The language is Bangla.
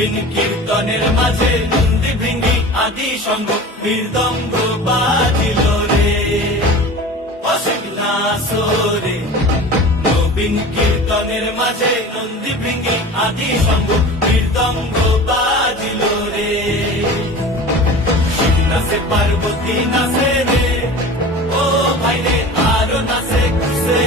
নবীন কীর্তনের মাঝে নন্দী ভৃঙ্গি আদি সঙ্গ মৃদঙ্গ বাজিল রে অসীম নাসরে। নবীন কীর্তনের মাঝে নন্দী ভৃঙ্গি আদি সঙ্গ মৃদঙ্গ বাজিল রে। শিব নাচে পার্বতী নাচে রে, ও ভাই রে আরো নাচে খুশে।